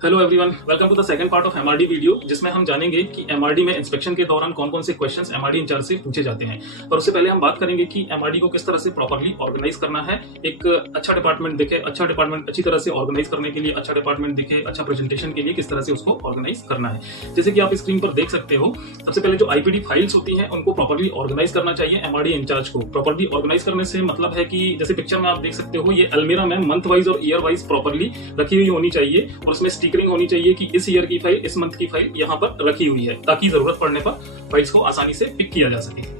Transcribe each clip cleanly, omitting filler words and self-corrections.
Hello everyone, welcome to the second part of MRD video, जिसमें हम जानेंगे कि एमआरडी में इंस्पेक्शन के दौरान कौन कौन से क्वेश्चंस एमआरडी इंचार्ज से पूछे जाते हैं। पर उससे पहले हम बात करेंगे कि एमआरडी को किस तरह से प्रॉपर्ली ऑर्गेनाइज करना है। एक अच्छा डिपार्टमेंट दिखे, अच्छा डिपार्टमेंट अच्छी तरह से ऑर्गेनाइज करने के लिए, अच्छा डिपार्टमेंट दिखे अच्छा प्रेजेंटेशन के लिए किस तरह से उसको ऑर्गेनाइज करना है। जैसे कि आप स्क्रीन पर देख सकते हो, सबसे पहले जो आईपीडी फाइल्स होती है उनको प्रॉपर्ली ऑर्गेनाइज करना चाहिए। एमआरडी इंचार्ज को प्रॉपर्ली ऑर्गेनाइज करने से मतलब है कि जैसे पिक्चर में आप देख सकते हो, ये अलमीरा में मंथ वाइज और ईयर वाइज प्रॉपर्ली रखी हुई होनी चाहिए और उसमें स्टिकरिंग होनी चाहिए कि इस ईयर की फाइल, इस मंथ की फाइल यहाँ पर रखी हुई है, ताकि जरूरत पड़ने पर फाइल्स को आसानी से पिक किया जा सके।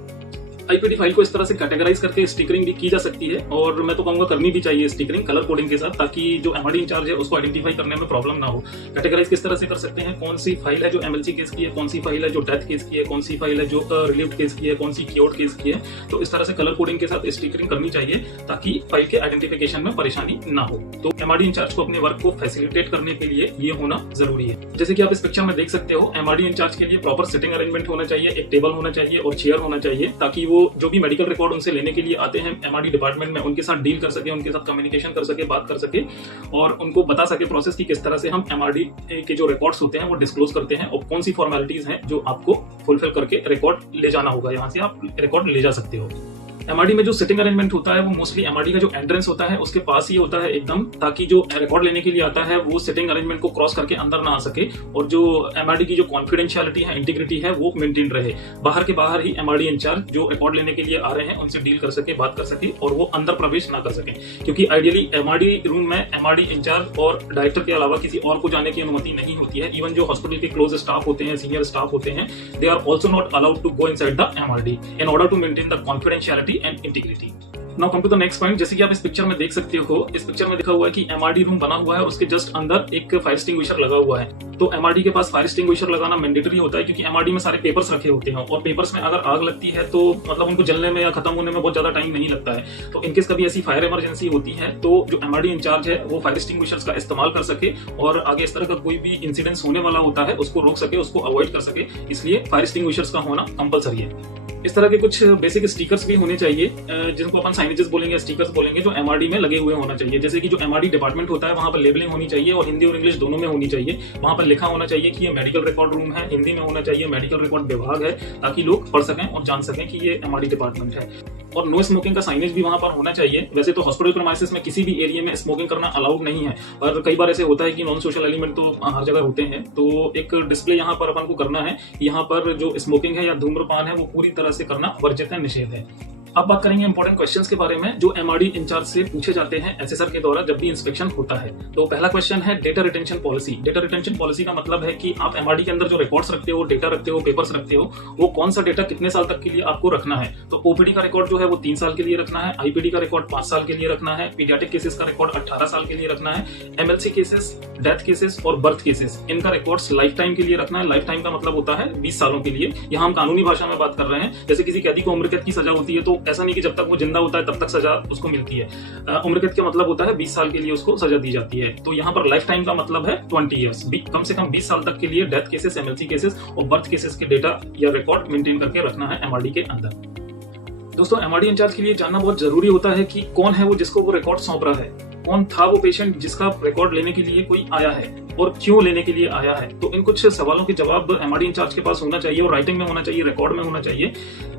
आईपीडी फाइल को इस तरह से कैटेगराइज करके स्टिकरिंग भी की जा सकती है, और मैं तो कहूंगा करनी भी चाहिए स्टिकरिंग कलर कोडिंग के साथ, ताकि जो एमआरडी इंचार्ज है उसको आइडेंटिफाई करने में प्रॉब्लम ना हो। कैटेगराइज किस तरह से कर सकते हैं, कौन सी फाइल है जो एमएलसी केस की है, कौन सी फाइल है जो डेथ केस की है, कौन सी फाइल है जो रिलीव्ड केस की है, कौन सी क्योर्ड केस की है। तो इस तरह से कलर कोडिंग के साथ स्टिकरिंग करनी चाहिए ताकि फाइल के आइडेंटिफिकेशन में परेशानी ना हो। तो एमआरडी इंचार्ज को अपने वर्क को फैसिलिटेट करने के लिए ये होना जरूरी है। जैसे कि आप इस पिक्चर में देख सकते हो, एमआरडी इंचार्ज के लिए प्रॉपर सिटिंग अरेंजमेंट होना चाहिए, एक टेबल होना चाहिए और चेयर होना चाहिए, ताकि वो जो भी मेडिकल रिकॉर्ड उनसे लेने के लिए आते हैं एमआरडी डिपार्टमेंट में, उनके साथ डील कर सके, उनके साथ कम्युनिकेशन कर सके, बात कर सके और उनको बता सके प्रोसेस की किस तरह से हम एमआरडी के जो रिकॉर्ड्स होते हैं वो डिस्क्लोज करते हैं और कौन सी फॉर्मेलिटीज हैं जो आपको फुलफिल करके रिकॉर्ड ले जाना होगा, यहाँ से आप रिकॉर्ड ले जा सकते हो। एमआरडी में जो सिटिंग अरेंजमेंट होता है वो मोस्टली एमआरडी का जो एंट्रेंस होता है उसके पास ही होता है एकदम, ताकि जो रिकॉर्ड लेने के लिए आता है वो सिटिंग अरेंजमेंट को क्रॉस करके अंदर ना आ सके और जो एमआरडी की जो कॉन्फिडेंशियलिटी है, इंटीग्रिटी है, वो मेंटेन रहे। बाहर के बाहर ही एमआरडी इंचार्ज जो रिकॉर्ड लेने के लिए आ रहे हैं उनसे डील कर सके, बात कर सके और वो अंदर प्रवेश ना कर सके, क्योंकि आइडियली एमआरडी रूम में एमआरडी इंचार्ज और डायरेक्टर के अलावा किसी और को जाने की अनुमति नहीं होती है। इवन जो हॉस्पिटल के क्लोज स्टाफ होते हैं, सीनियर स्टाफ होते हैं, they are also not allowed to go inside the MRD in order to maintain the confidentiality and integrity. Now come to the next point. जैसे कि आप इस पिक्चर में देख सकते हो, इस पिक्चर में लिखा हुआ है कि एमआरडी रूम बना हुआ है और उसके जस्ट अंदर एक फायर एक्सटिंग्विशर लगा हुआ है। तो एमआरडी के पास फायर एक्सटिंग्विशर लगाना मैंडेटरी होता है, क्योंकि एमआरडी में सारे पेपर्स रखे होते हैं और पेपर्स में अगर आग लगती है तो मतलब उनको जलने में या खत्म होने में बहुत ज्यादा टाइम नहीं लगता है। तो इनकेस कभी ऐसी फायर इमरजेंसी होती है तो जो एमआरडी इंचार्ज है वो फायर एक्सटिंग्विशर्स का इस्तेमाल कर सके और आगे इस तरह का कोई भी इंसिडेंस होने वाला होता है उसको रोक सके, उसको अवॉइड कर सके, इसलिए फायर एक्सटिंग्विशर्स का होना कंपलसरी है। इस तरह के कुछ बेसिक स्टिकर्स भी होने चाहिए, जिनको अपन साइनेजेस बोलेंगे, स्टिकर्स बोलेंगे, जो एमआरडी में लगे हुए होना चाहिए। जैसे कि जो एमआरडी डिपार्टमेंट होता है वहां पर लेबलिंग होनी चाहिए और हिंदी और इंग्लिश दोनों में होनी चाहिए। वहां पर लिखा होना चाहिए कि ये मेडिकल रिकॉर्ड रूम है, हिंदी में होना चाहिए मेडिकल रिकॉर्ड विभाग है, ताकि लोग पढ़ सकें और जान सकें कि ये एमआरडी डिपार्टमेंट है। और नो स्मोकिंग का साइनेज भी वहां पर होना चाहिए। वैसे तो हॉस्पिटल प्रीमाइसेस में किसी भी एरिया में स्मोकिंग करना अलाउड नहीं है, पर कई बार ऐसे होता है कि नॉन सोशल एलिमेंट तो हर जगह होते हैं, तो एक डिस्प्ले यहाँ पर अपन को करना है। यहाँ पर जो स्मोकिंग है या धूम्रपान है वो पूरी तरह से करना वर्जित है, निषेध है। अब बात करेंगे इंपॉर्टेंट क्वेश्चंस के बारे में जो एमआरडी इंचार्ज से पूछे जाते हैं एसएसआर के द्वारा जब भी इंस्पेक्शन होता है। तो पहला क्वेश्चन है data retention policy. Data retention policy का मतलब है कि आप एमआरडी के अंदर जो रिकॉर्ड्स रखते हो, डेटा रखते हो, पेपर्स रखते हो, वो कौन सा डेटा कितने साल तक के लिए आपको रखना है। तो ओपीडी का रिकॉर्ड जो है वो 3 साल के लिए रखना है, आईपीडी का रिकॉर्ड 5 साल के लिए रखना है, पीडियाट्रिक केसेस का रिकॉर्ड 18 साल के लिए रखना है, एमएलसी केसेस, डेथ केसेस और बर्थ केसेस, इनका रिकॉर्ड्स लाइफ टाइम के लिए रखना है। लाइफ टाइम का मतलब होता है 20 सालों के लिए। यहाँ हम कानूनी भाषा में बात कर रहे हैं। जैसे किसी कैदी को उम्र कैद की सजा होती है तो ऐसा नहीं कि जब तक वो जिंदा होता है तब तक सजा उसको मिलती है। उम्र कैद का मतलब होता है 20 साल के लिए उसको सजा दी जाती है। तो यहाँ पर लाइफ टाइम का मतलब है 20 ईयर्स, कम से कम 20 साल तक के लिए डेथ केसेस, एमएलसी केसेस और बर्थ केसेस के डेटा या रिकॉर्ड मेंटेन करके रखना है एमआरडी के अंदर। दोस्तों, एमआरडी इंचार्ज के लिए जानना बहुत जरूरी होता है कि कौन है वो जिसको वो रिकॉर्ड सौंप रहा है, कौन था वो पेशेंट जिसका रिकॉर्ड लेने के लिए कोई आया है और क्यों लेने के लिए आया है। तो इन कुछ सवालों के जवाब एमआरडी इंचार्ज के पास होना चाहिए और राइटिंग में होना चाहिए, रिकॉर्ड में होना चाहिए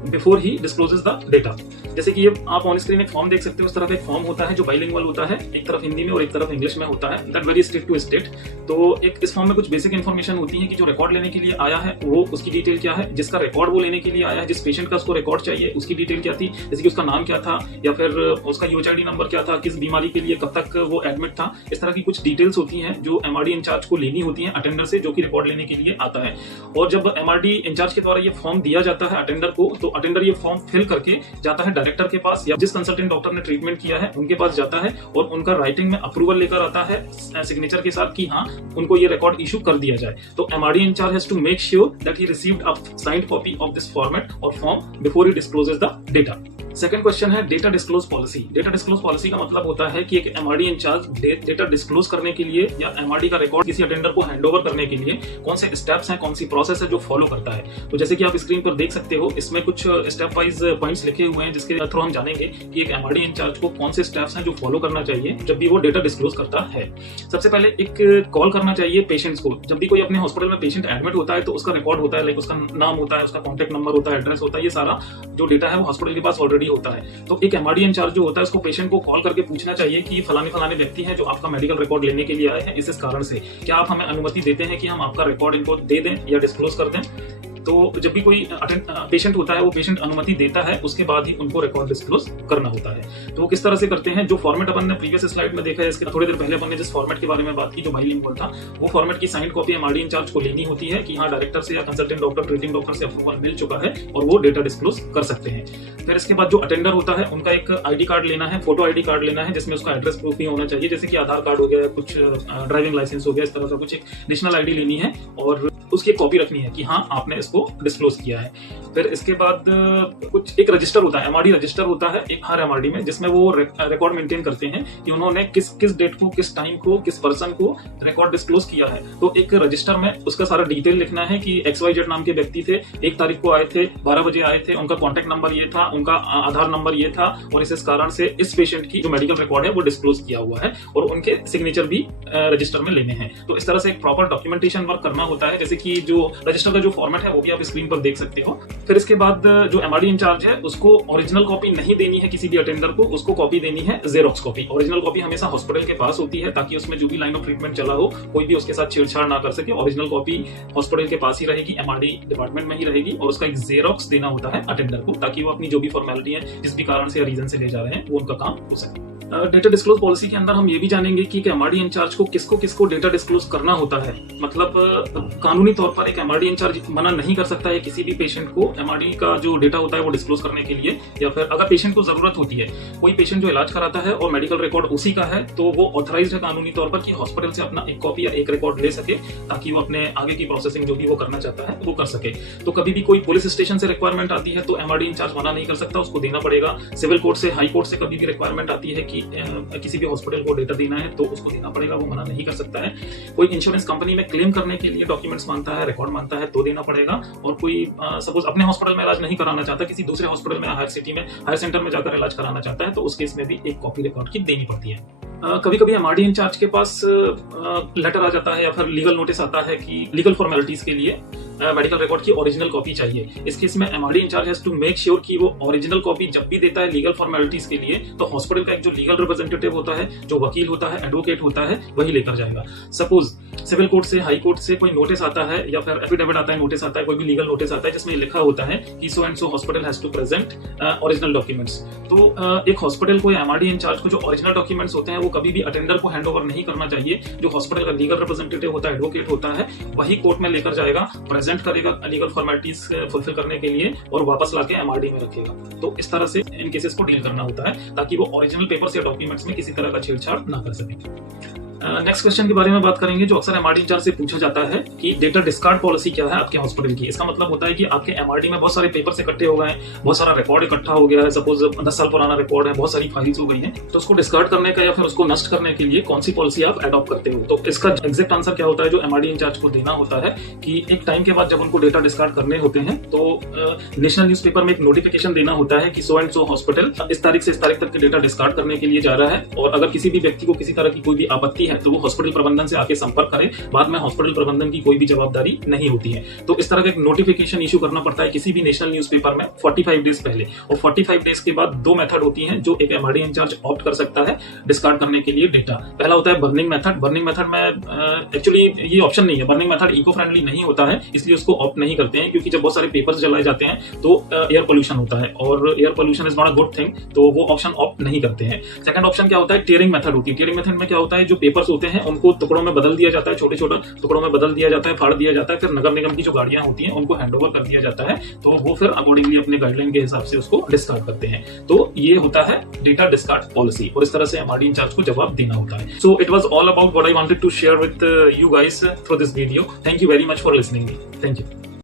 before he discloses the data. जैसे कि ये आप ऑन स्क्रीन एक फॉर्म देख सकते हो, उस तरह का एक फॉर्म होता है जो बाइलिंगुअल होता है, एक तरफ हिंदी में और एक तरफ इंग्लिश में होता है, that vary state to state. तो एक इस फॉर्म में कुछ बेसिक इन्फॉर्मेशन होती है कि जो रिकॉर्ड लेने के लिए आया है वो उसकी डिटेल क्या है, जिसका रिकॉर्ड वो लेने के लिए आया है, जिस पेशेंट का उसको रिकॉर्ड चाहिए उसकी डिटेल क्या थी, जैसे कि उसका नाम क्या था या फिर उसका यूएचआईडी नंबर क्या था, किस बीमारी के लिए कब तक वो एडमिट था। इस तरह की कुछ डिटेल्स होती हैं जो एमआरडी इंचार्ज को लेनी होती है अटेंडर से, जो कि रिकॉर्ड लेने के लिए आता है। और जब एमआरडी इंचार्ज के द्वारा ये फॉर्म दिया जाता है अटेंडर को, तो अटेंडर ये फॉर्म फिल करके जाता है डायरेक्टर के पास या जिस कंसल्टेंट डॉक्टर ने ट्रीटमेंट किया है उनके पास जाता है और उनका राइटिंग में अप्रूवल लेकर आता है सिग्नेचर के साथ कि हाँ उनको ये रिकॉर्ड इशू कर दिया जाए। तो MRD incharge has to make sure that he received a signed copy of this format और form before he discloses the data. Second question है data disclose policy. Data disclose policy का मतलब होता है कि एक एमआरडी इंचार्ज डेटा डिस्क्लोज करने के लिए या एमआरडी का रिकॉर्ड किसी अटेंडर को हैंडओवर करने के लिए कौन से स्टेप्स हैं, कौन सी प्रोसेस है जो फॉलो करता है। तो जैसे कि आप स्क्रीन पर देख सकते हो, इसमें कुछ स्टेप वाइज पॉइंट्स लिखे हुए हैं जिसके थ्रू हम जानेंगे कि एक एमआरडी इंचार्ज को कौन से स्टेप्स हैं जो फॉलो करना चाहिए जब भी वो डेटा डिस्क्लोज करता है। सबसे पहले एक कॉल करना चाहिए पेशेंट्स को। जब भी कोई अपने हॉस्पिटल में पेशेंट एडमिट होता है तो उसका रिकॉर्ड होता है, लाइक उसका नाम होता है, उसका कॉन्टैक्ट नंबर होता है, एड्रेस होता है, ये सारा जो डेटा है वो हॉस्पिटल के पास ऑलरेडी होता है। तो एक एमआरडी इंचार्ज जो होता है उसको पेशेंट को कॉल करके पूछना चाहिए कि फलाने व्यक्ति हैं जो आपका मेडिकल रिकॉर्ड लेने के लिए आए हैं, इस कारण से क्या आप हमें अनुमति देते हैं कि हम आपका रिकॉर्ड इनको दे दें या डिस्क्लोज कर दें। तो जब भी कोई पेशेंट होता है वो पेशेंट अनुमति देता है, उसके बाद ही उनको रिकॉर्ड डिस्क्लोज करना होता है। तो वो किस तरह से करते हैं, जो फॉर्मेट अपन ने प्रीवियस स्लाइड में देखा है, इसके थोड़ी देर पहले अपन ने जिस फॉर्मेट के बारे में बात की जो बाइलिंगुअल था, वो फॉर्मेट की साइंड कॉपी एमआरडी इंचार्ज को लेनी होती है कि हाँ डायरेक्टर से या कंसल्टेंट डॉक्टर, ट्रीटिंग डॉक्टर से अप्रूवल मिल चुका है और वो डेटा डिस्क्लोज कर सकते हैं। फिर इसके बाद जो अटेंडर होता है उनका एक आईडी कार्ड लेना है, फोटो आईडी कार्ड लेना है जिसमें उसका एड्रेस प्रूफ भी होना चाहिए, जैसे कि आधार कार्ड हो गया, कुछ ड्राइविंग लाइसेंस हो गया, इस तरह का कुछ एक नेशनल आईडी लेनी है और उसकी कॉपी रखनी है कि हाँ आपने इसको डिस्क्लोज किया है। फिर इसके बाद कुछ एक रजिस्टर होता है, एमआरडी रजिस्टर होता है एक हर एमआरडी में, जिसमें वो रिकॉर्ड मेंटेन करते हैं कि उन्होंने किस डेट को, किस टाइम को, किस पर्सन को रिकॉर्ड डिस्क्लोज किया है। तो एक रजिस्टर में उसका सारा डिटेल लिखना है कि XYZ नाम के व्यक्ति थे, 1 तारीख को आए थे, 12 बजे आए थे, उनका कॉन्टैक्ट नंबर ये था, उनका आधार नंबर ये था और इस कारण से इस पेशेंट की जो मेडिकल रिकॉर्ड है वो डिस्क्लोज किया हुआ है और उनके सिग्नेचर भी रजिस्टर में लेने हैं। तो इस तरह से एक प्रॉपर डॉक्यूमेंटेशन वर्क करना होता है, जैसे कि जो रजिस्टर का जो फॉर्मेट है वो भी आप स्क्रीन पर देख सकते हो। फिर इसके बाद जो एमआरडी इंचार्ज है उसको ओरिजिनल कॉपी नहीं देनी है किसी भी अटेंडर को, उसको कॉपी देनी है जेरोक्स कॉपी। ओरिजिनल कॉपी हमेशा हॉस्पिटल के पास होती है ताकि उसमें जो भी लाइन ऑफ ट्रीटमेंट चला हो कोई भी उसके साथ छेड़छाड़ ना कर सके। ओरिजिनल कॉपी हॉस्पिटल के पास ही रहेगी, एमआरडी डिपार्टमेंट में ही रहेगी और उसका एक जेरोक्स देना होता है अटेंडर को ताकि वो अपनी जो भी फॉर्मेलिटी है, जिस भी कारण से या रीजन से ले जा रहे हैं, वो उनका काम हो सके। डेटा डिस्क्लोज पॉलिसी के अंदर हम ये भी जानेंगे कि एमआरडी इंचार्ज को किसको डेटा डिस्क्लोज करना होता है। मतलब कानूनी तौर पर एक एमआरडी इंचार्ज मना नहीं कर सकता है किसी भी पेशेंट को एमआरडी का जो डेटा होता है वो डिस्क्लोज करने के लिए, या फिर अगर पेशेंट को जरूरत होती है, कोई पेशेंट जो इलाज कराता है और मेडिकल रिकॉर्ड उसी का है, तो वो ऑथराइज्ड है कानूनी तौर पर कि हॉस्पिटल से अपना एक कॉपी या एक रिकॉर्ड ले सके ताकि वो अपने आगे की प्रोसेसिंग जो भी वो करना चाहता है वो कर सके। तो कभी भी कोई पुलिस स्टेशन से रिक्वायरमेंट आती है तो एमआरडी इंचार्ज मना नहीं कर सकता, उसको देना पड़ेगा। सिविल कोर्ट से, हाई कोर्ट से कभी भी रिक्वायरमेंट आती है कि किसी भी हॉस्पिटल को डेटा देना है तो उसको देना पड़ेगा, वो मना नहीं कर सकता है। कोई इंश्योरेंस कंपनी में क्लेम करने के लिए डॉक्यूमेंट्स मांगता है, रिकॉर्ड मांगता है तो देना पड़ेगा। और कोई सपोज अपने हॉस्पिटल में इलाज नहीं कराना चाहता, किसी दूसरे हॉस्पिटल में, हायर सिटी में, हायर सेंटर में जाकर इलाज कराना चाहता है तो उस केस में भी एक कॉपी रिकॉर्ड की देनी पड़ती है। कभी कभी एमआरडी इंचार्ज के पास लेटर आ जाता है या फिर लीगल नोटिस आता है कि लीगल फॉर्मेलिटीज के लिए मेडिकल रिकॉर्ड की ओरिजिनल कॉपी चाहिए। इस केस में MRD incharge has to make sure कि वो ओरिजिनल कॉपी जब भी देता है लीगल फॉर्मेलिटीज के लिए तो हॉस्पिटल का एक जो लीगल रिप्रेजेंटेटिव होता है, जो वकील होता है, एडवोकेट होता है, वही लेकर जाएगा। सपोज सिविल कोर्ट से, हाई कोर्ट से कोई नोटिस आता है या फिर एफिडेविट आता है, नोटिस आता है, कोई भी लीगल नोटिस आता है जिसमें लिखा होता है कि so and so hospital has to present original documents. तो एक हॉस्पिटल को या एमआरडी इंचार्ज को जो ओरिजिनल डॉक्यूमेंट्स होते हैं वो कभी भी अटेंडर को हैंड ओवर नहीं करना चाहिए। जो हॉस्पिटल का लीगल रिप्रेजेंटेटिव होता है, एडवोकेट होता है, वही कोर्ट में लेकर जाएगा, प्रेजेंट करेगा लीगल फॉर्मेलिटीज फुलफिल करने के लिए और वापस लाके एमआरडी में रखेगा। तो इस तरह से इन केसेस को डील करना होता है ताकि वो ओरिजिनल पेपर्स या डॉक्यूमेंट्स में किसी तरह का छेड़छाड़ ना कर सके। नेक्स्ट क्वेश्चन के बारे में बात करेंगे जो अक्सर एमआरडी इंचार्ज से पूछा जाता है कि डेटा डिस्कार्ड पॉलिसी क्या है आपके हॉस्पिटल की। इसका मतलब होता है कि आपके एमआरडी में बहुत सारे पेपर्स इकट्ठे हो गए हैं, बहुत सारा रिकॉर्ड इकट्ठा हो गया है, सपोज 10 साल पुराना रिकॉर्ड है, बहुत सारी फाइल्स हो गई हैं, तो उसको डिस्कार्ड करने का या फिर उसको नष्ट करने के लिए कौन सी पॉलिसी आप अडॉप्ट करते हो। तो इसका एग्जैक्ट आंसर क्या होता है जो एमआरडी इंचार्ज को देना होता है कि एक टाइम के बाद जब उनको डेटा डिस्कार्ड करने होते हैं तो नेशनल न्यूज़पेपर में एक नोटिफिकेशन देना होता है कि सो एंड सो हॉस्पिटल इस तारीख से इस तारीख तक के डेटा डिस्कार्ड करने के लिए जा रहा है और अगर किसी भी व्यक्ति को किसी तरह की कोई भी आपत्ति है तो वो हॉस्पिटल प्रबंधन से आके संपर्क करें। बाद में हॉस्पिटल प्रबंधन की कोई भी जवाबदारी नहीं होती है। तो इस तरह का एक नोटिफिकेशन इशू करना पड़ता है किसी भी नेशनल न्यूज़पेपर में 45 डेज पहले, और 45 डेज के बाद 2 मेथड होती हैं जो एक एमआरडी इंचार्ज ऑप्ट कर सकता है डिस्कार्ड करने के लिए डेटा। पहला होता है बर्निंग मेथड। बर्निंग मेथड में एक्चुअली ये ऑप्शन नहीं है, बर्निंग मेथड इको फ्रेंडली नहीं होता है, इसलिए उसको ऑप्ट नहीं करते हैं क्योंकि जब बहुत सारे पेपर्स जलाए जाते हैं तो एयर पोल्यूशन होता है और air pollution is not a good thing, तो वो ऑप्शन ऑप्ट नहीं करते हैं। सेकंड ऑप्शन क्या होता है, टीयरिंग मेथड होती है। टीयरिंग मेथड में क्या होता है, जो पेपर्स होते हैं उनको टुकड़ों में बदल दिया जाता है, छोटे छोटे टुकड़ों में बदल दिया जाता है, फाड़ दिया जाता है, फिर नगर निगम की जो गाड़ियां होती हैं उनको हैंडओवर कर दिया जाता है, तो वो फिर अकॉर्डिंगली अपने गाइडलाइन के हिसाब से उसको डिस्कार्ड करते हैं। तो ये होता है डेटा डिस्कार्ड पॉलिसी और इस तरह से एमआरडी इंचार्ज को जवाब देना होता है। So it was all about what I wanted to share with you guys through this video. Thank you very much for listening me. Thank you.